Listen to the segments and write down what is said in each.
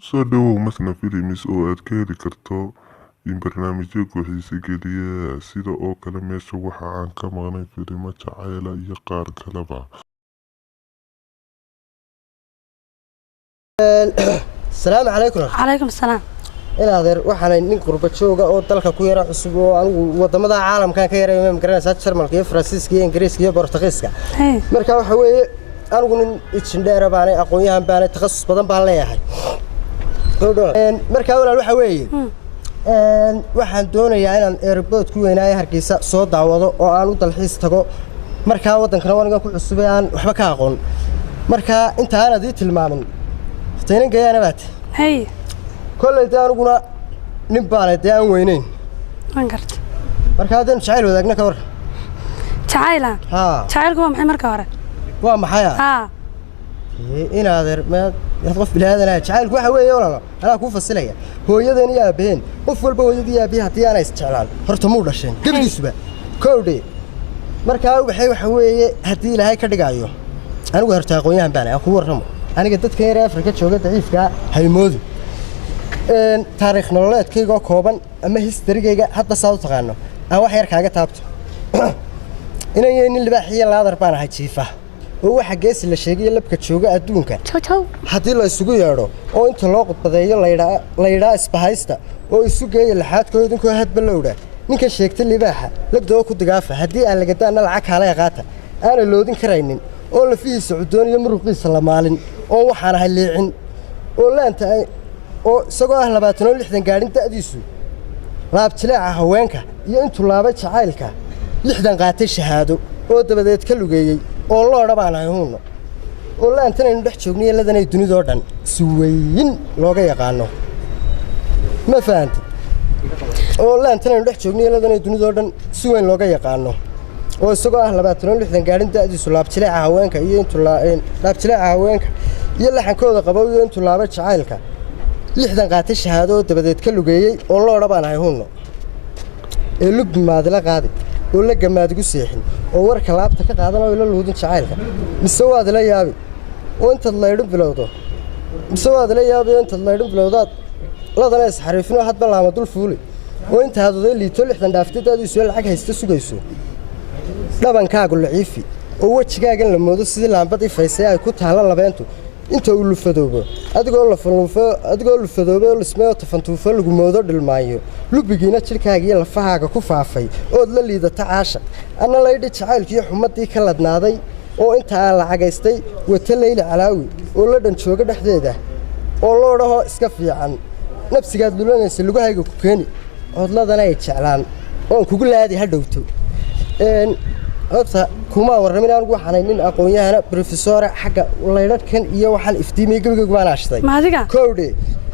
Soo dhawow Masna Films oo aad ka heli karto barnaamijyo xiiso geliya sida oo kale meesha waxa aan ka maqnay filimo jacayl iyo qaar kaleba. السلام عليكم. عليكم السلام. إلى غير وحنا نقرب بتشوقة أو طلقة كويرة أسبوع وضمضة عالم كان كيرة من قرنا سات شرمال كيف فرانسيسكي إنجليزكي برتغيسكا. مركب حوي أنا أقول إتشندير بعني أقوياء بعني تخصص بدن بالله هاي. مركب ولا حوي. waxaan doonayaa inaan airport ku weynaay Hargeysa soo daawado oo aan u dalxiis tago marka wadankana waan ku cusub aan waxba ka aqoon marka inta aan adii tilmaamin teenan gayana baad hay kulay taanuguna nin baalay aan weynayn waan garta marka hadaan jacayl wadaagna ka war jacayla ha jacaylku waa maxay marka hore waa maxay ha ina adeer ma qof bilaadana jacaylku waxa weeye walaalo ana ku fasilaya hooyadan iyo aabaheen qof walba hooyadii iyo aabaha hadii aan is jeclaan horta muu dhasheen gabigiisuba koowde marka waxa weeye hadii ilaahay ka dhigayo anigu horta aqoonyahan baan ku warramo aniga dadka reer Afrika jooga daciifka haymoodu taariikh nololeedkayga kooban ama historigayga hadda saad u taqaano aan wax yar kaaga taabto inay nin libaaxiya laadar baan ahay jiifa oo waxa geesi la sheegay labka jooga adduunka hadii la isugu yeedho oo inta loo qodbadeeyo layraa isbahaysta oo isu geeyo laxaadkooda inkoo hadba lowdha ninka sheegtay libaaxa labdoo ku digaafa hadii aan laga daana lacag kale qaata aan loodin karaynin oo la fiiso cudoon iyo muruqiisa la maalin oo waxaan ahay leecin oo laanta oo isagoo ah 26 gaadhin da'diisu laab jileeca haweenka iyo intuu laabay jacaylka 60 qaatay shahaado oo dabadeed ka lugeeyay oo loo dhabaanahay huuno oo laantanaynu dhex joognay ladanay dunidoo dhan si weyn looga yaqaano ma fahanti oo laantanaynu dhex joognay ladanay dunidoo dhan si weyn looga yaqaano oo isagoo ah 26 gaadhin da'diisu laab jileeca haweenka iyo intuu laab jileeca haweenka iyo laxankooda qabow iyo intuu laabay jacaylka 60 qaatay shahaado oo dabadeed ka lugeeyay oo loo dhabaanahay huuno ee lug maadla qaadi oo la gamaadigu seexin oo warka laabta ka qaadanayo la luudin jacaylka mise waad la yaabi oo inta laydhin bilowdo mise waad la yaabi inta laydhin bilowdaad ladana is xariifino hadba laama dul fuuli oo inta hadoday liito 60 dhaaftadaadiisu lacag haysta sugayso dhabankaagu laciifi oo wajigaagan la moodo sidii laambadii faysay ay ku taala labeentu inta uu lufadoobo adigoo lufadoobo oo lismeeyo tafantuufo lagu moodo dhilmaayo lubigiina jirkaaga iyo lafahaaga ku faafay ood la liidata caashaq anna laydhi jacaylkiiyo xumadii ka ladnaaday oo inta aan lacagaystay wata leyli calaawi oo la dhan jooga dhexdeeda oo loo dhaho iska fiican nafsigaad lulanaysa lugahayga ku keeni oodladana ay jeclaan oon kugu laadi ha dhowto horta kuma warramin anigu waxaan nin aqoonyahana professor xagga laydhadkan iyo waxaan iftiimay gabiga waan aashtay maadiga koowde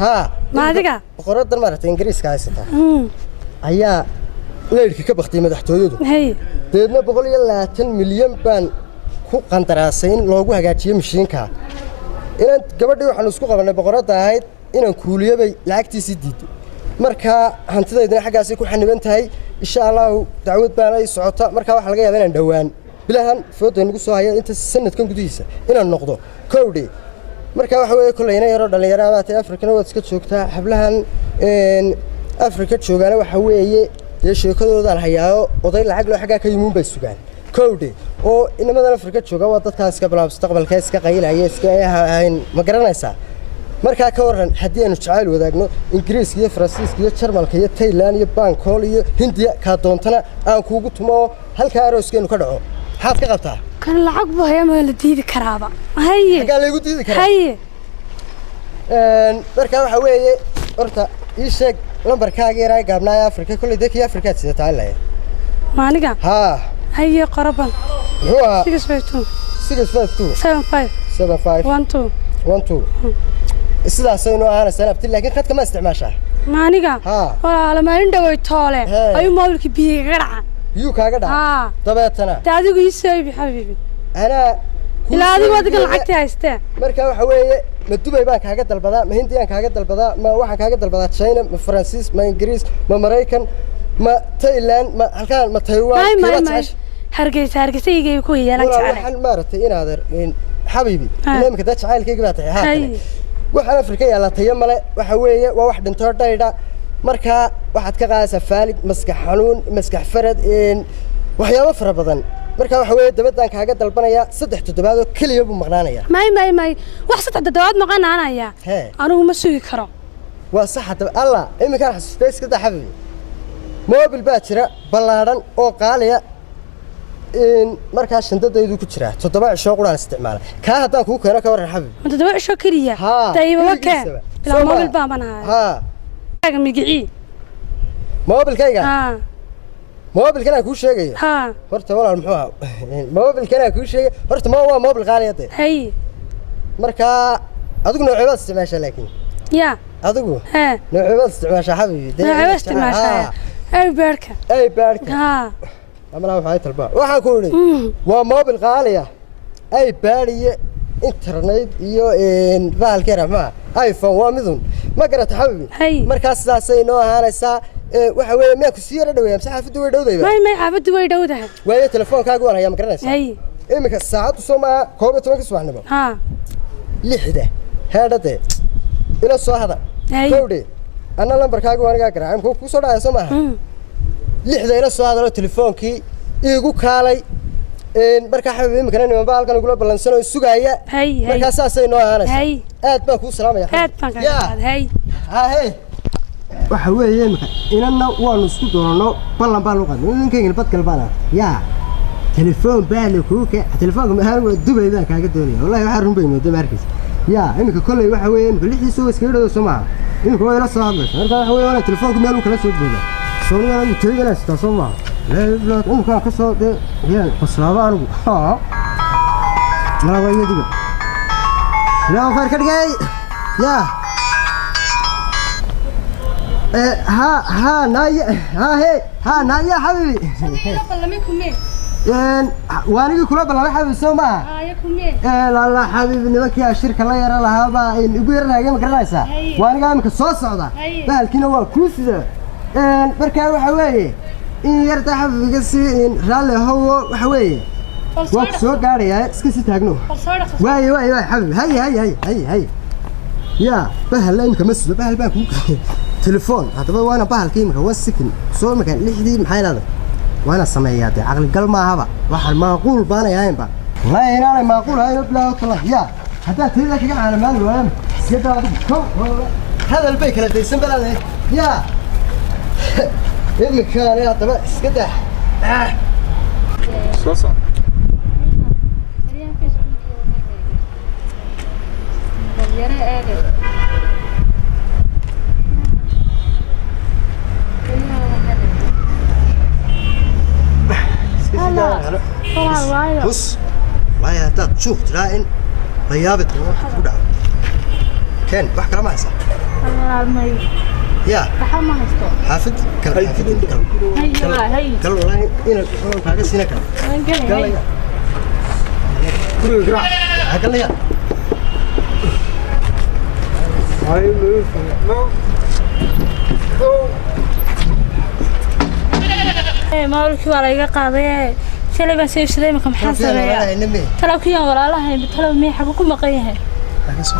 ha maadiga qoradan maartay ingiriiska haysata ayaa leedhka ka baqtay madaxtooyadu hay deedna 120 milyan baan ku qandaraasay in loogu hagaajiyo mishiinka inaan gabadhii waxaan isku qabanay boqorada ahayd inaan kuuliyay lacagtiisii diiday marka hantidaydana xaggaasay ku xaniban tahay insha Allah dacwad baan ay socota marka waxa laga yaabaa inaan dhawaan bilahan foodo nagu soo haya inta sanadkan gudihiisa inaan noqdo koowde marka waxa weeye kulayna yaro dhalinyarada ah Afrikana wad iska joogtaa hablahan Afrika joogana waxa weeye sheekadoodan hayaayo oday lacag loo xagaa ka yimuun bay sugaan koowde oo inamada Afrika jooga waa dadkaas ka bilaab mustaqbalka iska qaylaya iska ahayn ma garanaysaa marka ka waran hadii aanu jacayl wadaagno Ingiriiska iyo Faransiiska iyo Jarmalka iyo Thailand iyo Bangkok iyo Hindiya ka doontana aan kuugu tumo halka arooskeenu ka dhaco maxaad ka qabtaa kan lacag buu hayaa ma la diidi karaaba haye ka lagu diidi karaa haye marka waxa weeye horta ii sheeg lambarkaaga yaray gaabnaa Afrika kulli dadkii Afrika sida taallay maaniga ha haye qaraban huwa 652 652 75 75 12 sidaas aynu ahaana sanabti laakiin khadka ma isticmaashaa maaniga walaal ma indhaway toole ayuu mobilkii biiga dhaca biyo kaaga dhaca dabeetana taadigu ii soo bi xabiibi ana ilaa adigu wadiga lacagtii haystee marka waxa weeye ma Dubai baan kaaga dalbadaa ma Hindiyan kaaga dalbadaa ma waxaan kaaga dalbadaa China ma Faransiis ma Ingiriis ma Mareykan ma Thailand ma halkaan ma Taiwan hargeysa igay ku yeelan jecel waxaan maartay in adeer حبيبي لما كنت أشعل كي قبعت waxaan afrika yaala tayo male waxa weeye waa wax dhinto dhaydha marka waxaad ka qaadaysaa faalid maskax xanuun maskax farad waxyaabo fara badan marka waxa weeye dabadaan kaaga dalbanaya 3 toddobaad oo kaliya buu maqnaanaya may wax 3 toddobaad maqnaanaya anigu ma sugi karo waa sax hadda alla iminkaan xasuustay iska daxabi moobil baa jira ballaaran oo qaaliya markaa shandadaydu ku jira 7 cisho quraan isticmaala ka haddaan kuu keeno ka waran xabib 7 cisho kaliya dayba waka ila moobil baa manahay kaga migii moobilkayga moobilkan aan kuu sheegayo horta walaal muxuu ahaa moobilkan aan kuu sheegay horta ma waa moobil qaaliya hay markaa adigu nooceebaad isticmaashaa laakiin ya adigu nooceebaad isticmaashaa xabibi nooceebaad isticmaashaa ay beerka amala waxay talbaa waxaan ku yiri waa moobil qaaliya ay baariye internet iyo baalkeera ma iPhone waa midun ma garata xabibi markaas sidaasay noo ahaanaysaa waxa weeye ma ku siira dhaweeyay saxaafadu way dhawdayba may xaafadu way dhawdahay waaye telefoonkaagu waan hayaa ma garanaysaa imika saacadu Soomaa 12 subaxnimo lixda heedade ila soo hada kowde ana lambarkaagu waan iga garaacay ku soo dhacay Soomaa lixda ila soo hada telefoonkii igu kaalay marka xabiib imika inaan baalkan ugu ballansano sugaaya marka saasay noo ahaanaysaa aad baan ku salaamaya aad baan ka hay waxa weeye imika inana waanu isku doonano ballan baan u qadnay ninkayga badgal baan yaa telefoon baan ku ka telefoonka ma ahaan Dubai baan kaaga doonaya wallahi waxa run bayno damarkiis yaa imika kulay waxa weeye imika lixiisu iska yidho Soomaa imika way la soo hadlaysaa marka waxa weeye wala telefoonka meel uu kala soo booda Soomaa uu teeganaysta Soomaa لا imika ka soo de yaa qaslaaba anigu ma way yadiga la far ka dhigay yaa ها نايا ها نايا حبيبي وانيقي كلا بلا حبيبي سوما لا لا حبيبي نمكي الشركه لا يرى لها با ugu yaranaayay ma garanaysaa waaniga imika soo socda baalkina waa kuusida marka waxa weeye in yarta xabibiga si raali hawo waxa weeye waa soo gaaraya iska si taagno way xabibi hay يا بهلا يمكن مسدو بهل بان كو تليفون هذا وانا بهل كيمكا وسكن سو مكان لخدي maxay laada وانا sameeyay aqal gal ma haba waxa maaqul baan yahay ba la inaanay maaqul hayno bilaa kala ya hada teeda kaga calaamaad waan sida ko hada albay kala deysan balade ya imika ana taba iska daa soo بص ما يهتاج تشوف تلاقي غيابت ودا كان بحكي ما يصح يا حافظ كل والله إن كاغا سينا كل يا كل يقرا هكذا يا ما أقولك ولا يقاضي شلي بس يشتري مكان حسن يا ترى كيان ولا الله ترى مي حقكم مقيه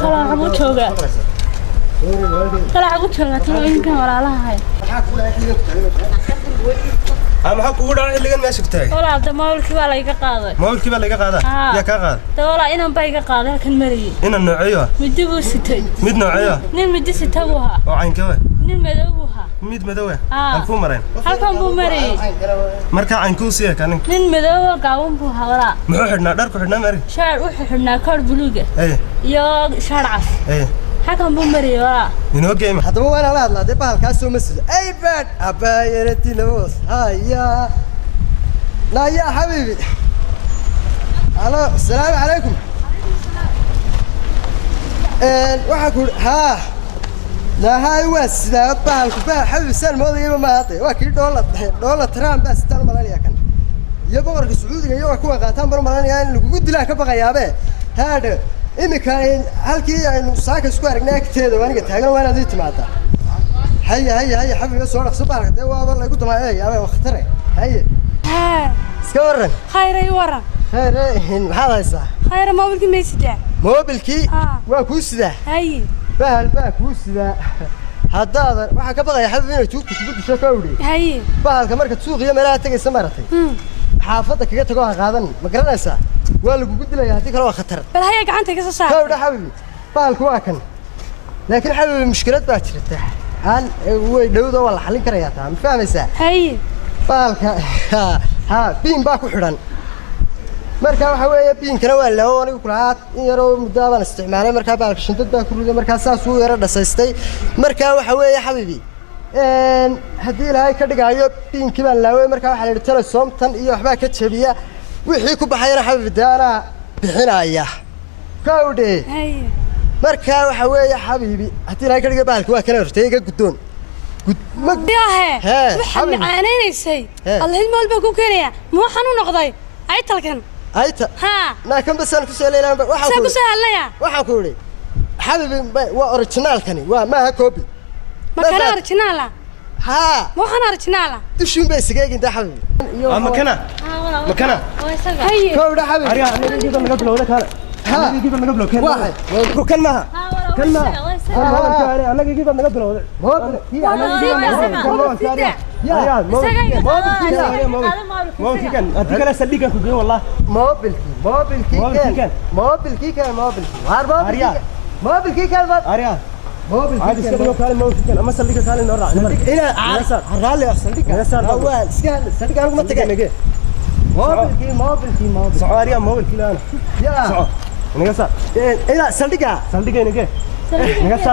ترى حقو توغا ترى حقو توغا ترى يمكن ولا الله هاي أنا حق ودا اللي كان ماشي بتاعي ولا ده ما أقولك ولا يقاضي ما أقولك ولا يقاضي يا كاغا ده ولا إنا باي يقاضي لكن مري إنا النوعية مدبو ستة مد نوعية نين مد ستة وعين كوي نين مدوها مد مدوه الفو مرين halkan buu maray marka aan ku siya kan nin madow gaawan buu hawla muxuu xidhnaa dhar ku xidhnaa mari shaar u xidhnaa kor buluuga iyo shaar cas halkan buu maray wala inoo geeyma hadaba waan la hadlaa de bahalkaas soo mas'uul ay bad abaayarati lawas haya la ya habibi alo assalaamu alaykum waxa ku ha لا هاي واسدا بالك با حبيب سال موديبا ما هاتay waa kii doola Trump baa sitaan malanaya kan iyo boqorka Sacuudiga iyo kuwa qaataan bar malanaya in lagu dilaa ka baqayaabe haada imika halkii aynu saaka isku aragnay agteeda waaniga taagan waan adii timaada hay xabiib soo dhaqso baalka waa lagu dumaayay ama waqtare hay iska waran khayray waran khayray maxaa haysaa khayra moobilkii meesida moobilkii waa ku sida hay bahal baa kuu sidaa haddaadan waxaa ka baqaya xabib inay tuugta kugu disho ka udhi haye bahalka marka suuq iyo meelaha tegaysa maratay xaafadda kaga tago ha qaadan ma garanaysaa waa lagugu dilaya haddii kale waa khatar bal haya gacanta ka soo saar ka udhi xabibi bahalku waa kan laakiin xabibi mushkilad baa jirta aan way dhowdo waa la xallin karayaa taa ma fahmaysaa haye bahalka ha biin baa ku xidhan marka waxa weeye biinkana waa laawo anigu kulahaa in yaroo muddo baan isticmaalay markaa bahalka shindad baa ku riday markaa saas uu yaro dhasaystay markaa waxa weeye xabibi haddii ilaahay ka dhigayo biinkii baan laaway markaa waxaa la yidhi telesoomtan iyo waxbaa ka jebiya wixii ku baxayana xabibi dee anaa bixinaya kawdhe markaa waxa weeye xabibi haddii ilaahay ka dhigayo bahalka waa kana hortay iga guddoon waxaad macaanaynaysay allahid mool baa ku keenaya ma waxaan u noqday aytalkan ayta naa kan basaan ku soo leeyahay waxaan ku soo hadlaya waxaan ku yiri xabibi waa originalkani waa maaha copy ma kana original ha ma waxaan original dushin bay sigeeginta xabibi ma kana haye kowda xabibi ariga aniga naga bilowda kale aniga naga bilowda waxa kan maaha anaga igiba naga bilowda هذيك لا سليك كوجي والله موبلكي كان أريا هذا سليك كان موبلكي أما سليك كان نورا إلى رالي سليك أول سليك أنا ما تجي موبلكي سعاريا موبلكي لا يا نجسا إلى سليك نجي نجسا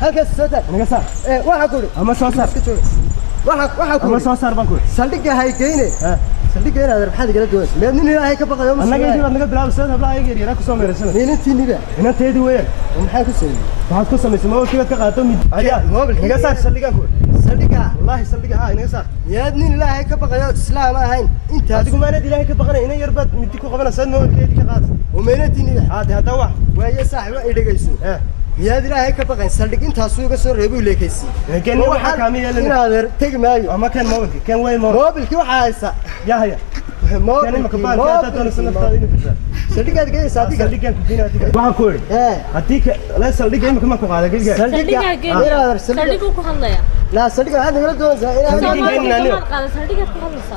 هالك السوداء نجسا واحد كوري أما صار واحد أما صار بانكور سليك هاي كينه سليك هنا هذا بحد كده دوس لأن هنا هيك بقى يوم أنا جاي نقول بلا بس بلا يجي راكو سومر سنة هنا تيني بقى هنا تيدي وين ومحاكو سوي بعد كوسا مسمى وكذا كقاتم موبل نجسا سليك أقول سليك والله سليك هاي نجسا يا ابني لا هيك بقى يوم سلام هاين أنت هذيكم أنا دي لا هيك بقى هنا يربط مديكو قبل سنة وكذا كقات ومين تيني بقى هذا واحد ويا صاحب إيدك يسوي يا دي لا هيك بقى سليك أنت هسوي بس ربي ولا كيسي كان هو حكامي هنا هذا تيجي معي أما كان موبل كان وين موبل كيو حاسة يا هيا كان مكبار كذا تونس سنة ثانية سليك هذا كذا صادق سليك كان كذي هذيك واحد كوري هذيك لا سليك إيه مكمل كوعدة كذي سليك هذا سليك وكهلا لا سليك هذا غير دون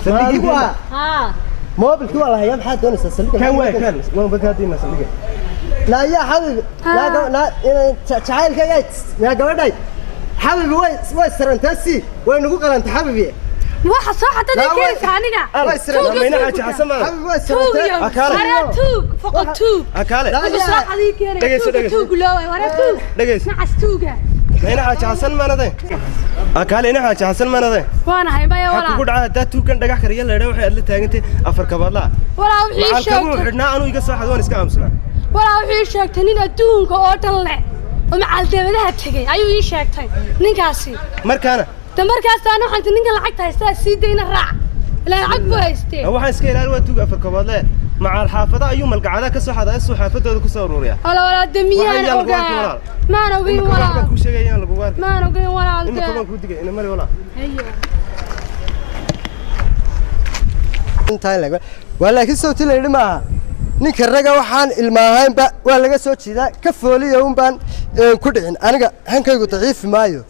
سليك ها موبل كيو على هيام حد دون سليك كان وين بكاتينا سليك لا يا حبيبي لا تعال كذا يا جوادي حبيبي وين سرنتسي وين نقول أنت حبيبي waxa soo xatada keenaysa aniga mayna xaaji xasan ma akale tuug faqad tuug akale soo xadii keenaysa tuug loo wara tuug nacas tuuga mayna xaaji xasan ma naday akale ina xaaji xasan ma naday waana hay maya wala ku dhaca daa tuugan dhagax kariya leeyahay waxay adla taagantay afar kabadla wala wixii sheegtay xidhnaa anu iga soo xadwan iska aamusna wala wixii sheegtay nin adduunka oo dhan leh oo macaldeemadaha tagay ayuu ii sheegtay ninkaasi markaana markaas aan waxaan ninka lacagta haystaa sii deyna raac ilaa lacag buu haystay waxaan iska ilaalin waa tuuga afar kabaadle maca xaafada ayuu malqacada ka soo xaday soo xaafadooda ku soo ururiya wala damiyaan ogaa ma ana ogeyn wala ku sheegayaan lagu waar ma ana ogeyn wala inta kaba ku digay ina mari wala inta laga wala ki soo tilayna ma ninka raga waxaan ilmaahaynba waa laga soo jiidaa ka fooliyo un baan ku dhicin aniga hankaygu daciif maayo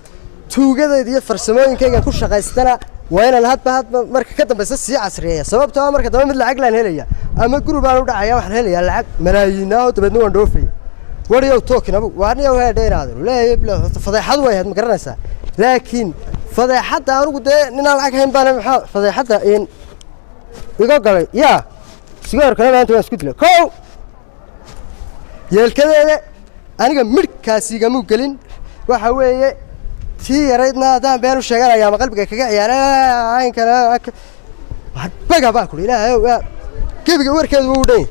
tuugadeeda iyo farsamooyinkayga ku shaqaystana waa inaan hadba marka ka dambaysa sii casriyeeya sababtoo ah marka dambe mid lacag laan helaya ama guri baan u dhacaya waxaan helayaa lacag malaayiin ah oo dabeedna waan dhoofaya wariyow tookin abu waarniyow hee dheeraado leeyahay fadeexad way ahayd ma garanaysaa laakiin fadeexadda anigu dee ninaan lacag hayn baan maxaa fadeexadda iga galay yaa sigaarkana maanta waan isku dilay kow yeelkadeeda aniga midhkaasi igamuu gelin waxa weeye tii yaraydna haddaan been u sheeganaya ama qalbiga kaga ciyaaray aynkana baga baa kuli ilaahay gebiga warkeedu wuu dhan